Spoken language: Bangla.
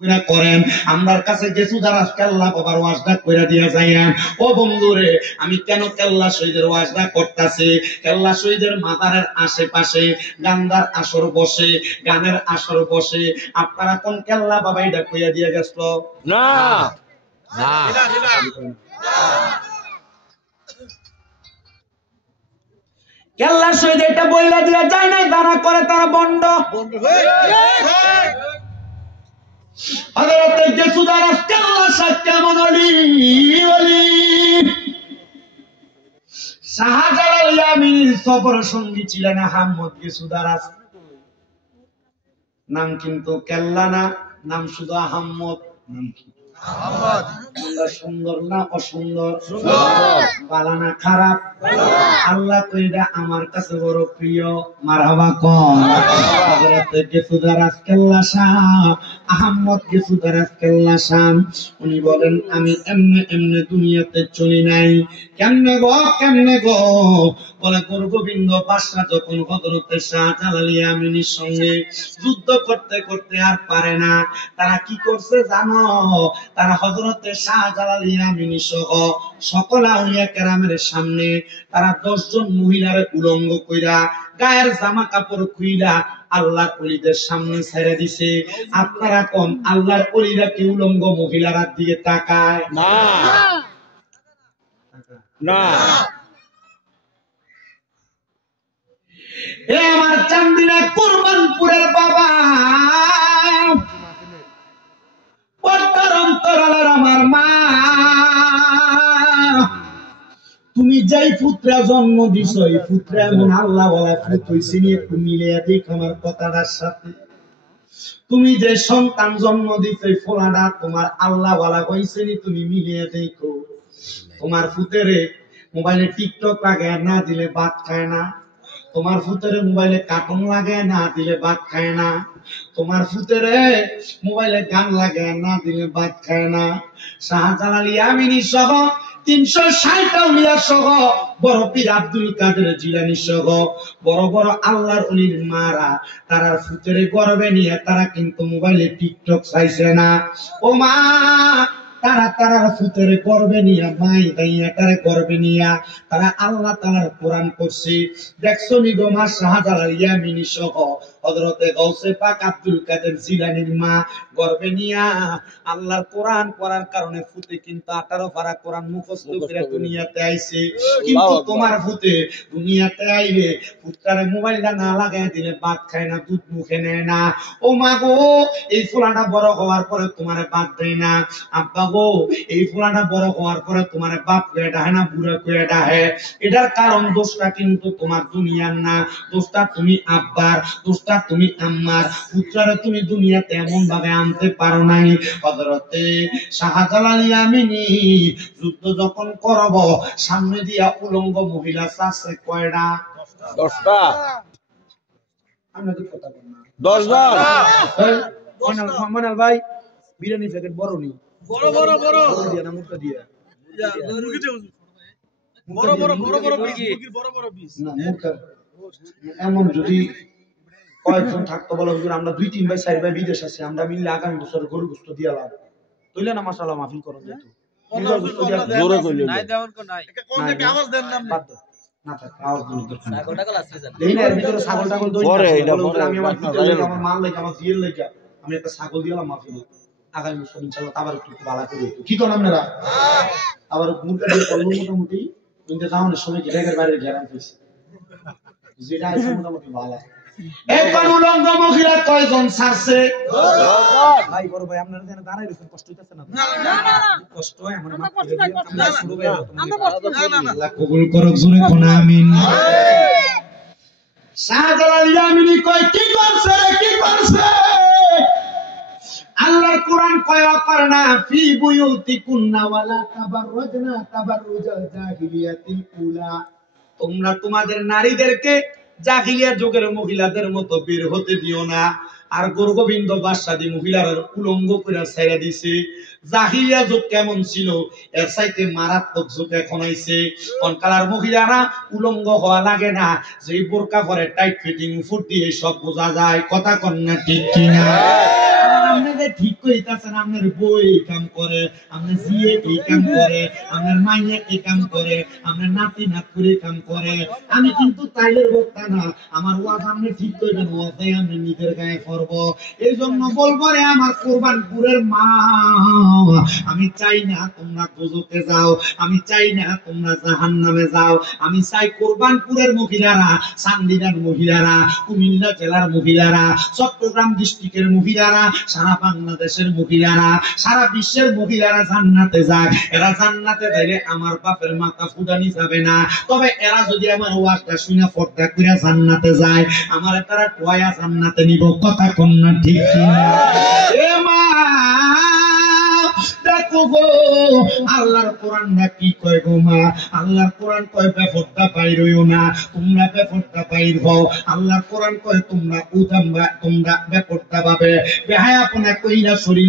করেন আমরার কাছে গেছু যারা কেল্লা বাবার ওয়াজটা কইরা দিয়া যাইয়েন। ও বন্ধুরে, আমি কেন কেল্লা শহীদের ওয়াজটা করতেছি? কেল্লা শহীদের মাজারের আশেপাশে গান্ধার আসর বসে, গানের আসর বসে। আপনারা কোন কেল্লা বাবা এটা কইয়া দিয়া গেছিল? না না কেল্লা শহীদ এটা বইলা দিয়া যায় নাই, যারা করে তারা বন্ড। হযরত গেসুদারাস কেল্লা শাহ কেমন ওলি ওলি শাহজালাল ইয়ামিনীর সফর সঙ্গী ছিলেন আহমদ গেসুদারাস। নাম কিন্তু কেল্লা না, নাম শুধু আহমদ। নাম কি? আহমদ। সুন্দর না অসুন্দর? ভালো না খারাপ? আল্লাহ কইরা আমার কাছে বড় প্রিয়। মারহাবা কোন? হযরত গেসুদারাস কেল্লা শাহ আহমদ গেসুদারাস কেল্লা শাহ উনি বলেন, আমি এমনে এমনে দুনিয়াতে চলি নাই। কেমনে গো কেমনে গো? বলে গোবিন্দ বাদশা যখন হযরত শাহজালাল ইয়ামিনীর সঙ্গে যুদ্ধ করতে করতে আর পারে না, তারা কি করছে জানো? তারা হযরত শাহজালাল ইয়ামিনী সহ সকল আউলিয়া কেরামের সামনে তারা 10 জন মহিলারে উলঙ্গ কইরা গায়ের জামা কাপড় খুইলা আল্লাহর ওলিদের সামনে ছেড়ে দিছে। আপনারা কোন আল্লাহর ওলিরা কি উলঙ্গ মহিলার দিকে তাকায়? না না এ আমার চান্দিনা কুরবানপুরের বাবা, পর্দার অন্তরালের আমার মা, তুমি যেই পুত্রা জন্ম দিছ এই পুত্রা এমন আল্লাহ বলা পুত্র হইছে, একটু মিলিয়ে দেখ আমার কথাটার সাথে। তুমি যে সন্তান জন্ম দিছ এই ফোলাটা তোমার আল্লাহ বলা হইছে নি, তুমি মিলিয়ে দেখো। তোমার পুত্রে মোবাইলে টিকটক লাগে না দিলে ভাত খায় না। তোমার পুত্রে মোবাইলে কার্টুন লাগে না দিলে ভাত খায় না। তোমার পুত্রে মোবাইলে গান লাগে না দিলে ভাত খায় না। শাহজালাল ইয়ামিনী সহ 360 আউলিয়া সহ বড় পীর আব্দুল কাদের জিলানী সহ বড় বড় আল্লাহর ওলির মারা তারার পুত্রে গর্বে নিয়ে তারা কিন্তু মোবাইলে টিকটক চাইছে না। ও মা, তারা তারার পুত্রে গর্বে নিয়ে মাই দাইয়া তারা গর্বে নিয়া তারা আল্লাহ তাআলার কোরআন করছে। দেখছো নি গো মা, শাহজালাল ইয়ামিনী সহ হযরতে গাউসে পাক আব্দুল কাদের জিলানীর মা গর্বে নিয়া আল্লাহর কোরআন পড়ার কারণে ফুতে কিন্তু 18 পারা কোরআন মুখস্থ করে দুনিয়াতে আইছে। কিন্তু তোমার ফুতে দুনিয়াতে আইলে পুত্রারে মোবাইলটা না লাগায় দিলে ভাত খায় না, দুধ মুখে নেয় না। ও মা গো, এই ফুলাটা বড় হওয়ার পরে তোমারে ভাত দেয় না। আব্বা গো, এই ফুলাটা বড় হওয়ার পরে তোমারে বাপ কয়ে ডাহে না, বুড়া কয়ে ডাহে। এটার কারণ দোষটা কিন্তু তোমার দুনিয়ার না, দোষটা তুমি আব্বার, দোষটা তুমি আম্মার। পুত্রারে তুমি দুনিয়াতে এমন ভাবে আনতে পারো নাই। হযরতে শাহজালাল ইয়ামিনী যুদ্ধ যখন করব সামনে দিয়া উলঙ্গ মহিলা আছে কয়টা? 10টা। আমরা তো কথা বল না 10 জন। মনাল ভাই, বিরিয়ানি প্যাকেট বড় নি? বড় বড় বড় দিয়া না মুখটা দিয়া বড় বড় বড় বড় পিস, বড় বড় পিস না মুখটা। এমন যদি কয়েকজন থাকতো বলো হুজুর, আমরা 2-3 ভাই 4 ভাই বিদেশ আছে, আমরা মিললে আগামী বছর গরু গোশত দিয়া লাভ তইলে না মাশাআল্লাহ মাহফিল করন যেত। জোরে কইলেন নাই দেওয়ার কো নাই, একটা কোন থেকে আওয়াজ দেন নাম না থাক আওয়াজ দিন দরকার নাই। ছাগলটা কল আছে জান এই না, এর ভিতরে ছাগল টাগল দই পরে না। এটা পরে আমি আমার দিতে লাগে, আমার মাল লাগে, আমার জিয়ের লাগে, আমি একটা ছাগল দিলাম মাহফিলে। আগামী বছর ইনশাআল্লাহ আবার একটু ভালো করে একটু কি কোন আপনারা আবার মুরগা দিয়ে করলো মোটামুটি কিন্তু যাওয়ার সময় কি ঢাকার বাইরে ঘেরান হইছে, যেটা আছে মোটামুটি ভালো। একবার উলঙ্গ মহিলা কয়জন ছাড়ছে? 10 জন। ভাই বড় ভাই আপনারা জানেন দাঁড়াই রয়েছেন, কষ্ট হইতেছে না? না না না কষ্ট হয় আমার আমরা কষ্ট নাই, কষ্ট নাই, আমরা কষ্ট না না না। আল্লাহ কবুল করুক, জোরে কোন আমিন। শাহজালাল ইয়ামিনী কয় কি করছে, কি করছে? আল্লাহর কোরআন কয় করে না, ফি বুয়ুতিকুন্না ওয়ালা তাবাররুজনা তাবাররুজাল জাহিলিয়াতিল উলা। তোমরা তোমাদের নারীদেরকে জাহিলিয়া যুগের মহিলাদের মতো বের হতে দিও না। আর গোবিন্দ বাদশাহ মহিলার উলঙ্গ করে ছেড়ে দিছে। জাহিলিয়া যুগ কেমন ছিল, এর চাইতে মারাত্মক যুগ এখন আইছে। অনকালার মহিলারা উলঙ্গ হওয়া লাগে না, যে বোরকা পরে টাইট ফিটিং ফুট দিয়ে সব বোঝা যায়। কথা কন না ঠিক কিনা? আপনি যে ঠিক কইতাছেন আপনার বই এই কাম করে, আপনার জিয়ে এই কাম করে, আপনার মাইয়া এই কাম করে, আপনার নাতি নাতকুরে কাম করে। আমি কিন্তু তাইলের বক্তা না, আমার ওয়াজ আপনি ঠিক কইবেন, ওয়াজে আমি নিজের গায়ে করব। এই জন্য বলবো রে আমার কোরবানপুরের মা, আমি চাই না তোমরা দোজখে যাও, আমি চাই না তোমরা জাহান্নামে যাও। আমি চাই কোরবানপুরের মহিলারা, চান্দিনার মহিলারা, কুমিল্লা জেলার মহিলারা, চট্টগ্রাম ডিস্ট্রিক্টের মহিলারা, সারা বাংলাদেশের মহিলারা, সারা বিশ্বের মহিলারা জান্নাতে যাক। এরা জান্নাতে যাইলে আমার বাপের মাথা ফুটানি যাবে না। তবে এরা যদি আমার ওয়াজটা শুনে পর্দা করে জান্নাতে যায়, আমার তারা টয়া জান্নাতে নিব। কথা কোন না ঠিক কিনা? এ মা দেখো গো, আল্লাহর কোরআনটা কি কয় গো মা? আল্লাহর কোরআন কয় বেপরদা বাইরইও না, তোমরা বেপরদা বাইর হও। আল্লাহর কোরআন কয় তোমরা উদাম্বা, তোমরা বেপরদা ভাবে বেহায়াপনা কইরা শরীর